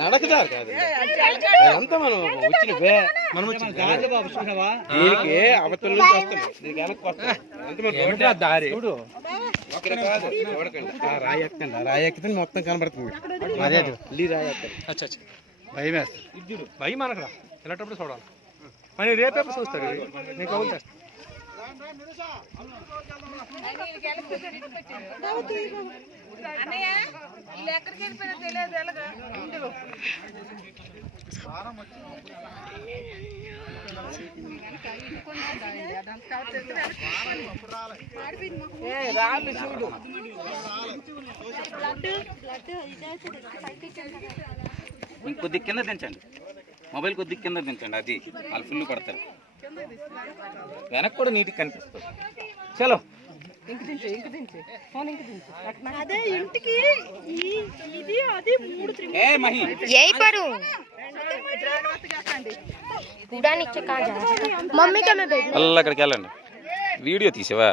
నడకదారు కాదు అంతా మనం వచ్చిన దీనికి అవతల నుంచి వస్తాం దీనికి వెనక్కి వస్తాం దారి ఇక్కడ కాదు చూడకండి రాయి ఎక్కండి రాయి ఎక్కితే మొత్తం కనబడుతుంది అదే రాయి ఎక్కండి భయం వేస్తుంది భయం అనకరా వెళ్ళేటప్పుడు చూడాలి మరి రేపేపు చూస్తాడు నీకు అవును చేస్తాను కొద్ది కింద దించండి మొబైల్ కొద్ది కింద దించండి అది వాళ్ళు ఫుల్ పడతారు వెనక్కి కూడా నీట్గా కనిపిస్తుంది చలో మమ్మీ అక్కడికి వెళ్ళండి వీడియో తీసేవా